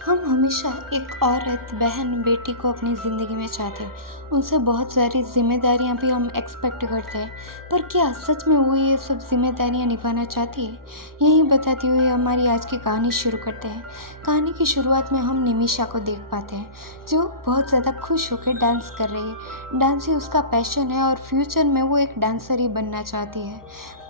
हम हमेशा एक औरत, बहन, बेटी को अपनी ज़िंदगी में चाहते हैं। उनसे बहुत सारी ज़िम्मेदारियाँ भी हम एक्सपेक्ट करते हैं। पर क्या सच में वो ये सब ज़िम्मेदारियाँ निभाना चाहती है? यही बताती हुई हमारी आज की कहानी शुरू करते हैं। कहानी की शुरुआत में हम निमिषा को देख पाते हैं, जो बहुत ज़्यादा खुश होकर डांस कर रही है। डांस ही उसका पैशन है और फ्यूचर में वो एक डांसर ही बनना चाहती है।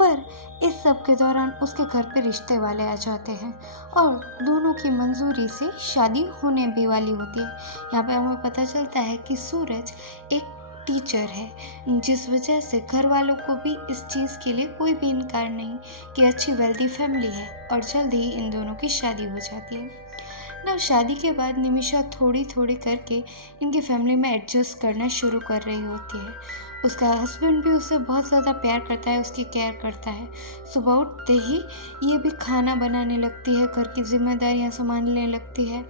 पर इस सब के दौरान उसके घर पे रिश्ते वाले आ जाते हैं और दोनों की मंजूरी से शादी होने भी वाली होती है। यहाँ पे हमें पता चलता है कि सूरज एक टीचर है, जिस वजह से घर वालों को भी इस चीज़ के लिए कोई भी इनकार नहीं कि अच्छी वेल्दी फैमिली है और जल्द ही इन दोनों की शादी हो जाती है ना। शादी के बाद निमिषा थोड़ी थोड़ी करके इनकी फैमिली में एडजस्ट करना शुरू कर रही होती है। उसका हस्बैंड भी उससे बहुत ज़्यादा प्यार करता है, उसकी केयर करता है। सुबह उठते ही ये भी खाना बनाने लगती है, घर की जिम्मेदारियां संभालने लगती है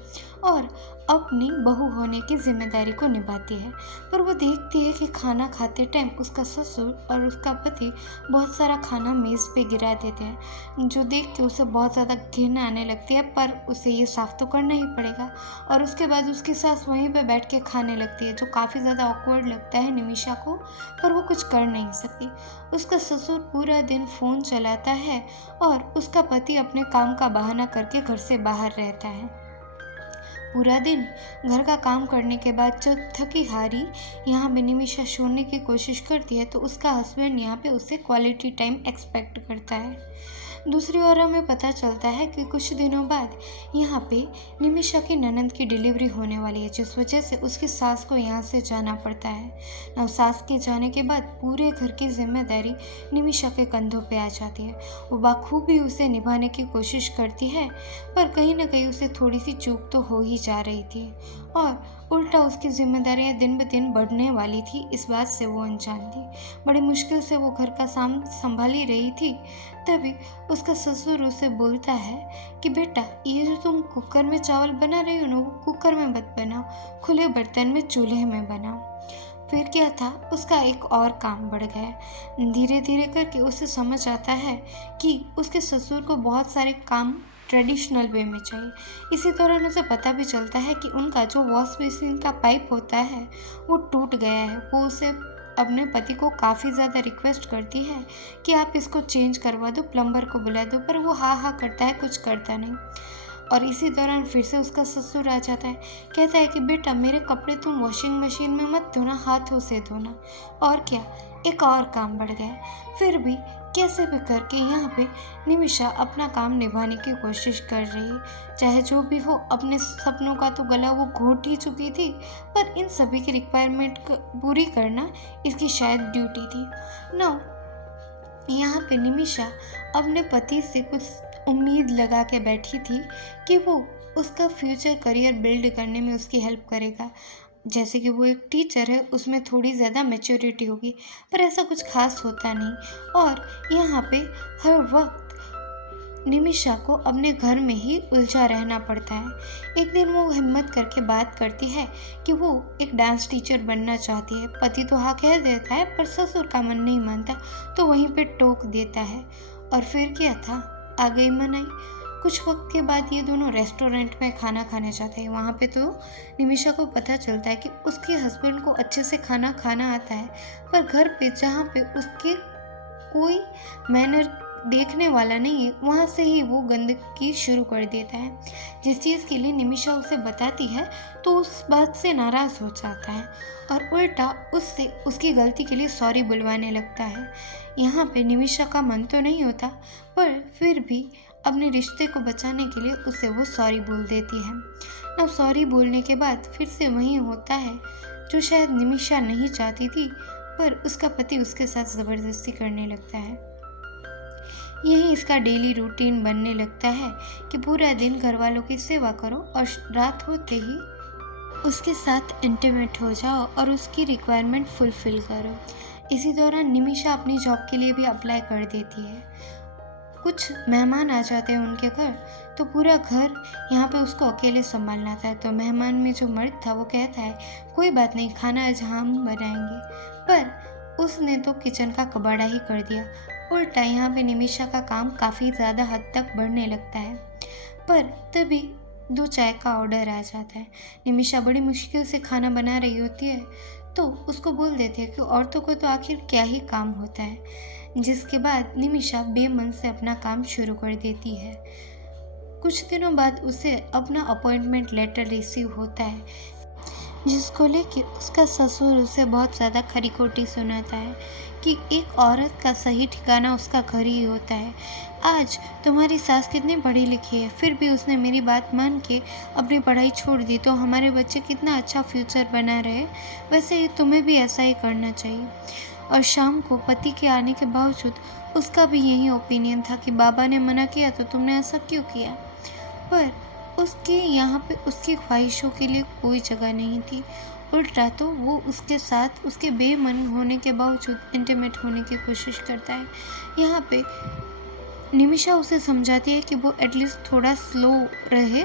और अपनी बहू होने की जिम्मेदारी को निभाती है। पर वो देखती है कि खाना खाते टाइम उसका ससुर और उसका पति बहुत सारा खाना मेज़ पे गिरा देते हैं, जो देख के उसे बहुत ज़्यादा घिन आने लगती है। पर उसे ये साफ़ तो करना ही पड़ेगा और उसके बाद उसकी सास वहीं पे बैठ के खाने लगती है, जो काफ़ी ज़्यादा ऑकवर्ड लगता है निमिषा को। पर वो कुछ कर नहीं सकती। उसका ससुर पूरा दिन फ़ोन चलाता है और उसका पति अपने काम का बहाना करके घर से बाहर रहता है। पूरा दिन घर का काम करने के बाद जब थकी हारी यहाँ पे निमिषा सोने की कोशिश करती है, तो उसका हस्बैंड यहाँ पे उससे क्वालिटी टाइम एक्सपेक्ट करता है। दूसरी ओर हमें पता चलता है कि कुछ दिनों बाद यहाँ पे निमिषा की ननंद की डिलीवरी होने वाली है, जिस वजह से उसकी सास को यहाँ से जाना पड़ता है। अब सास के जाने के बाद पूरे घर की जिम्मेदारी निमिषा के कंधों पे आ जाती है। वो बखूबी उसे निभाने की कोशिश करती है, पर कहीं ना कहीं उसे थोड़ी सी चूक तो हो ही जा रही थी और उल्टा उसकी जिम्मेदारियां दिन ब दिन बढ़ने वाली थी। इस बात से वो अनजान थी। बड़ी मुश्किल से वो घर का साम संभाल ही रही थी। तभी उसका ससुर उसे बोलता है कि बेटा, ये जो तुम कुकर में चावल बना रही हो ना, वो कुकर में मत बनाओ, खुले बर्तन में चूल्हे में बनाओ। फिर क्या था, उसका एक और काम बढ़ गया। धीरे धीरे करके उसे समझ आता है कि उसके ससुर को बहुत सारे काम ट्रेडिशनल वे में चाहिए। इसी दौरान उसे पता भी चलता है कि उनका जो वॉश बेसिन का पाइप होता है वो टूट गया है। वो उसे अपने पति को काफ़ी ज़्यादा रिक्वेस्ट करती है कि आप इसको चेंज करवा दो, प्लम्बर को बुला दो, पर वो हाँ हाँ करता है, कुछ करता नहीं। और इसी दौरान फिर से उसका ससुर आ जाता है। कहता है कि बेटा, मेरे कपड़े तुम वॉशिंग मशीन में मत धोना, हाथों से धोना। और क्या, एक और काम बढ़ गया। फिर भी कैसे भी करके यहाँ पे निमिषा अपना काम निभाने की कोशिश कर रही है। चाहे जो भी हो, अपने सपनों का तो गला वो घोट ही चुकी थी, पर इन सभी की रिक्वायरमेंट पूरी करना इसकी शायद ड्यूटी थी ना। यहाँ पे निमिषा अपने पति से कुछ उम्मीद लगा के बैठी थी कि वो उसका फ्यूचर करियर बिल्ड करने में उसकी हेल्प करेगा। जैसे कि वो एक टीचर है, उसमें थोड़ी ज़्यादा मैच्योरिटी होगी, पर ऐसा कुछ खास होता नहीं। और यहाँ पे हर वक्त निमिषा को अपने घर में ही उलझा रहना पड़ता है। एक दिन वो हिम्मत करके बात करती है कि वो एक डांस टीचर बनना चाहती है। पति तो हाँ कह देता है, पर ससुर का मन नहीं मानता, तो वहीं पे टोक देता है। और फिर क्या था, आ गई मनाई। कुछ वक्त के बाद ये दोनों रेस्टोरेंट में खाना खाने जाते हैं। वहाँ पे तो निमिषा को पता चलता है कि उसके हस्बैंड को अच्छे से खाना खाना आता है, पर घर पे जहाँ पे उसके कोई मैनर देखने वाला नहीं है, वहाँ से ही वो गंदगी शुरू कर देता है। जिस चीज़ के लिए निमिषा उसे बताती है, तो उस बात से नाराज़ हो जाता है और उल्टा उससे उसकी गलती के लिए सॉरी बुलवाने लगता है। यहाँ पे निमिषा का मन तो नहीं होता, पर फिर भी अपने रिश्ते को बचाने के लिए उसे वो सॉरी बोल देती है। अब सॉरी बोलने के बाद फिर से वही होता है जो शायद निमिषा नहीं चाहती थी, पर उसका पति उसके साथ ज़बरदस्ती करने लगता है। यही इसका डेली रूटीन बनने लगता है कि पूरा दिन घर वालों की सेवा करो और रात होते ही उसके साथ इंटीमेट हो जाओ और उसकी रिक्वायरमेंट फुलफ़िल करो। इसी दौरान निमिषा अपनी जॉब के लिए भी अप्लाई कर देती है। कुछ मेहमान आ जाते हैं उनके घर, तो पूरा घर यहाँ पे उसको अकेले संभालना था। तो मेहमान में जो मर्द था वो कहता है, कोई बात नहीं, खाना आज हम बनाएंगे। पर उसने तो किचन का कबाड़ा ही कर दिया। उल्टा यहाँ पे निमिषा का काम काफ़ी ज़्यादा हद तक बढ़ने लगता है। पर तभी 2 चाय का ऑर्डर आ जाता है। निमिषा बड़ी मुश्किल से खाना बना रही होती है तो उसको बोल देते हैं कि औरतों को तो आखिर क्या ही काम होता है, जिसके बाद निमिषा बेमन से अपना काम शुरू कर देती है। कुछ दिनों बाद उसे अपना अपॉइंटमेंट लेटर रिसीव होता है, जिसको लेके उसका ससुर उसे बहुत ज़्यादा खरी खोटी सुनाता है कि एक औरत का सही ठिकाना उसका घर ही होता है। आज तुम्हारी सास कितनी पढ़ी लिखी है, फिर भी उसने मेरी बात मान के अपनी पढ़ाई छोड़ दी, तो हमारे बच्चे कितना अच्छा फ्यूचर बना रहे। वैसे ही तुम्हें भी ऐसा ही करना चाहिए। और शाम को पति के आने के बावजूद उसका भी यही ओपिनियन था कि बाबा ने मना किया तो तुमने ऐसा क्यों किया। पर उसके यहाँ पे उसकी ख्वाहिशों के लिए कोई जगह नहीं थी। उल्टा तो वो उसके साथ उसके बेमन होने के बावजूद इंटीमेट होने की कोशिश करता है। यहाँ पे निमिषा उसे समझाती है कि वो एटलीस्ट थोड़ा स्लो रहे,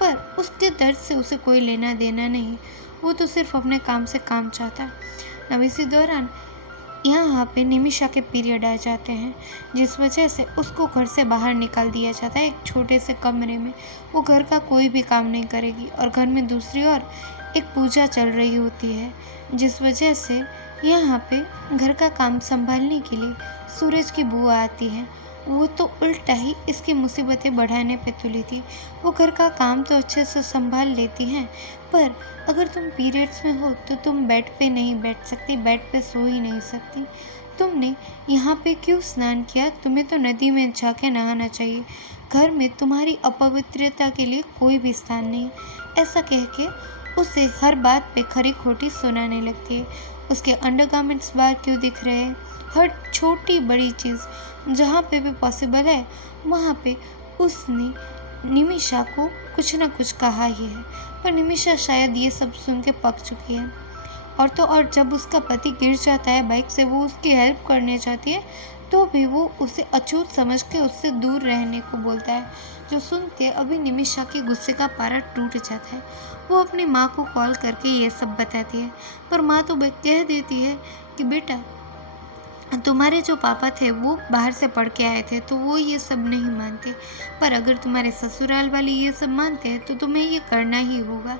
पर उसके दर्द से उसे कोई लेना देना नहीं। वो तो सिर्फ अपने काम से काम चाहता है। अब इसी दौरान यहाँ पे निमिषा के पीरियड आ जाते हैं, जिस वजह से उसको घर से बाहर निकाल दिया जाता है एक छोटे से कमरे में। वो घर का कोई भी काम नहीं करेगी और घर में दूसरी ओर एक पूजा चल रही होती है, जिस वजह से यहाँ पे घर का काम संभालने के लिए सूरज की बुआ आती है। वो तो उल्टा ही इसकी मुसीबतें बढ़ाने पे तुली थी। वो घर का काम तो अच्छे से संभाल लेती हैं, पर अगर तुम पीरियड्स में हो तो तुम बेड पे नहीं बैठ सकती, बेड पे सो ही नहीं सकती। तुमने यहाँ पे क्यों स्नान किया, तुम्हें तो नदी में जाके नहाना चाहिए। घर में तुम्हारी अपवित्रता के लिए कोई भी स्थान नहीं। ऐसा कह के उसे हर बात पे खरी खोटी सुनाने लगती है। उसके अंडरगारमेंट्स बाहर क्यों दिख रहे हैं, हर छोटी बड़ी चीज़ जहाँ पे भी पॉसिबल है वहाँ पे उसने निमिषा को कुछ ना कुछ कहा ही है। पर निमिषा शायद ये सब सुन के पक चुकी है। और तो और जब उसका पति गिर जाता है बाइक से, वो उसकी हेल्प करने जाती है तो भी वो उसे अछूत समझ के उससे दूर रहने को बोलता है, जो सुन के अभी निमिषा के गुस्से का पारा टूट जाता है। वो अपनी माँ को कॉल करके ये सब बताती है, पर माँ तो कह देती है कि बेटा तुम्हारे जो पापा थे वो बाहर से पढ़ के आए थे तो वो ये सब नहीं मानते, पर अगर तुम्हारे ससुराल वाले ये सब मानते हैं तो तुम्हें ये करना ही होगा।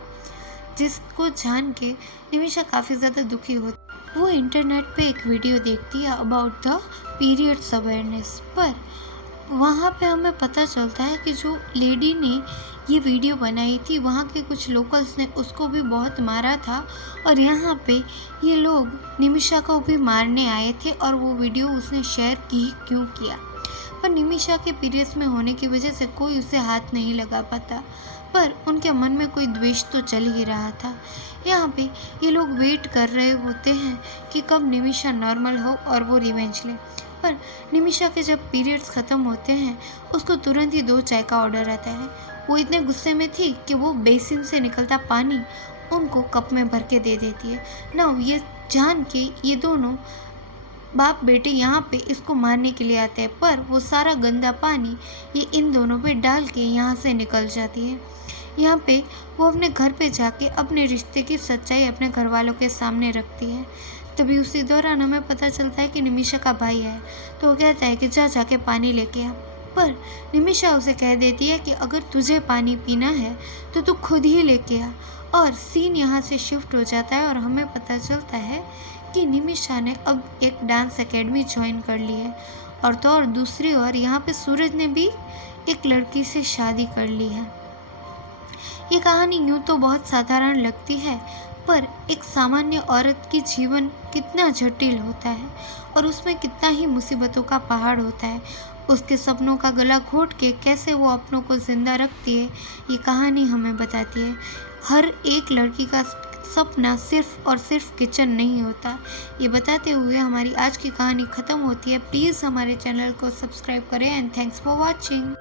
जिसको जान के निमिषा काफ़ी ज़्यादा दुखी होती। वो इंटरनेट पे एक वीडियो देखती है अबाउट द पीरियड्स अवेयरनेस, पर वहाँ पे हमें पता चलता है कि जो लेडी ने ये वीडियो बनाई थी वहाँ के कुछ लोकल्स ने उसको भी बहुत मारा था, और यहाँ पे ये लोग निमिषा को भी मारने आए थे और वो वीडियो उसने शेयर क्यों किया। पर निमिषा के पीरियड्स में होने की वजह से कोई उसे हाथ नहीं लगा पाता, पर उनके मन में कोई द्वेष तो चल ही रहा था। यहाँ पे ये लोग वेट कर रहे होते हैं कि कब निमिषा नॉर्मल हो और वो रिवेंज ले। पर निमिषा के जब पीरियड्स ख़त्म होते हैं उसको तुरंत ही 2 चाय का ऑर्डर आता है। वो इतने गुस्से में थी कि वो बेसिन से निकलता पानी उनको कप में भर के दे देती है। ना ये जान के ये दोनों बाप बेटे यहाँ पे इसको मारने के लिए आते हैं, पर वो सारा गंदा पानी ये इन दोनों पे डाल के यहाँ से निकल जाती है। यहाँ पे वो अपने घर पे जाके अपने रिश्ते की सच्चाई अपने घर वालों के सामने रखती है। तभी उसी दौरान हमें पता चलता है कि निमिषा का भाई है, तो वो कहता है कि जाके पानी लेके आ। पर निमिषा उसे कह देती है कि अगर तुझे पानी पीना है तो तू खुद ही लेके आ। और सीन यहाँ से शिफ्ट हो जाता है और हमें पता चलता है कि निमिषा ने अब एक डांस एकेडमी ज्वाइन कर ली है। और तो और दूसरी ओर यहाँ पे सूरज ने भी एक लड़की से शादी कर ली है। ये कहानी यूँ तो बहुत साधारण लगती है, पर एक सामान्य औरत की जीवन कितना जटिल होता है और उसमें कितना ही मुसीबतों का पहाड़ होता है। उसके सपनों का गला घोट के कैसे वो अपनों को जिंदा रखती है, ये कहानी हमें बताती है। हर एक लड़की का सपना सिर्फ और सिर्फ किचन नहीं होता। ये बताते हुए हमारी आज की कहानी ख़त्म होती है। प्लीज़ हमारे चैनल को सब्सक्राइब करें एंड थैंक्स फॉर वॉचिंग।